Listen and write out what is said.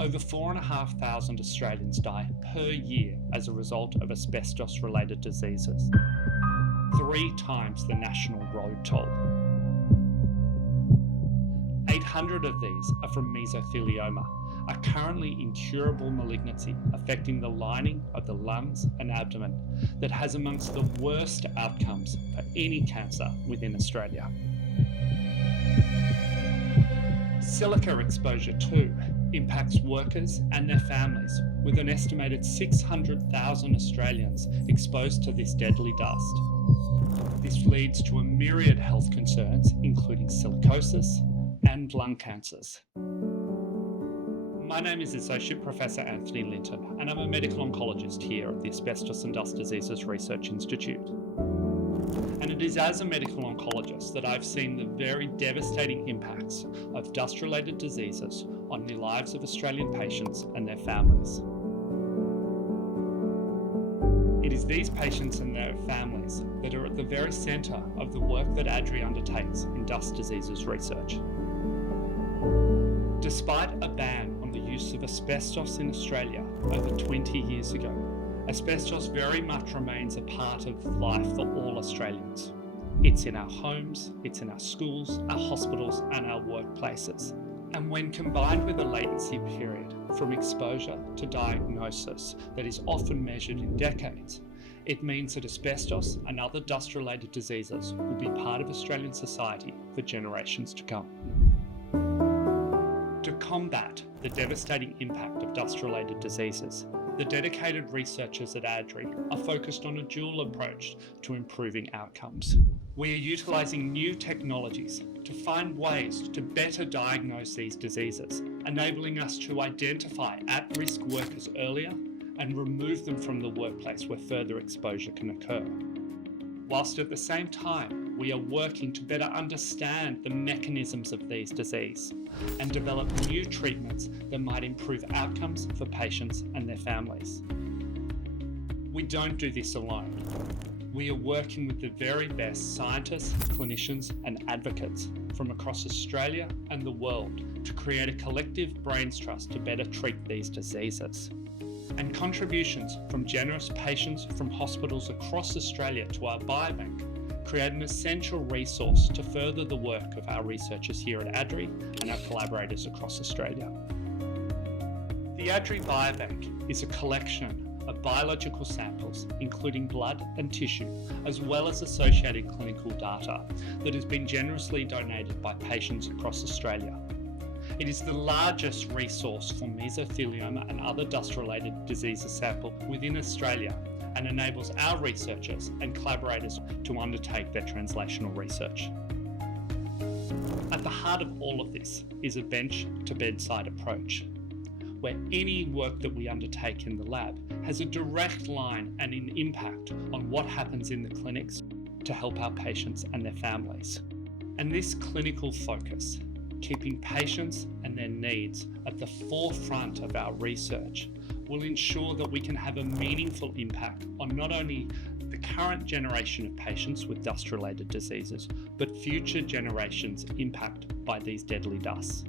Over 4,500 Australians die per year as a result of asbestos-related diseases, 3 times the national road toll. 800 of these are from mesothelioma, a currently incurable malignancy affecting the lining of the lungs and abdomen that has amongst the worst outcomes for any cancer within Australia. Silica exposure too impacts workers and their families, with an estimated 600,000 Australians exposed to this deadly dust. This leads to a myriad health concerns, including silicosis and lung cancers. My name is Associate Professor Anthony Linton, and I'm a medical oncologist here at the Asbestos and Dust Diseases Research Institute. And it is as a medical oncologist that I've seen the very devastating impacts of dust-related diseases on the lives of Australian patients and their families. It is these patients and their families that are at the very centre of the work that ADDRI undertakes in dust diseases research. Despite a ban on the use of asbestos in Australia over 20 years ago, asbestos very much remains a part of life for all Australians. It's in our homes, it's in our schools, our hospitals, and our workplaces. And when combined with a latency period from exposure to diagnosis that is often measured in decades, it means that asbestos and other dust-related diseases will be part of Australian society for generations to come. To combat the devastating impact of dust-related diseases, the dedicated researchers at ADDRI are focused on a dual approach to improving outcomes. We are utilising new technologies to find ways to better diagnose these diseases, enabling us to identify at-risk workers earlier and remove them from the workplace where further exposure can occur. Whilst at the same time, we are working to better understand the mechanisms of these diseases and develop new treatments that might improve outcomes for patients and their families. We don't do this alone. We are working with the very best scientists, clinicians, and advocates from across Australia and the world to create a collective brains trust to better treat these diseases. And contributions from generous patients from hospitals across Australia to our biobank create an essential resource to further the work of our researchers here at ADDRI and our collaborators across Australia. The ADDRI Biobank is a collection of biological samples, including blood and tissue, as well as associated clinical data that has been generously donated by patients across Australia. It is the largest resource for mesothelioma and other dust-related diseases sample within Australia and enables our researchers and collaborators to undertake their translational research. At the heart of all of this is a bench-to-bedside approach, where any work that we undertake in the lab has a direct line and an impact on what happens in the clinics to help our patients and their families. And this clinical focus, keeping patients and their needs at the forefront of our research, will ensure that we can have a meaningful impact on not only the current generation of patients with dust-related diseases, but future generations impacted by these deadly dusts.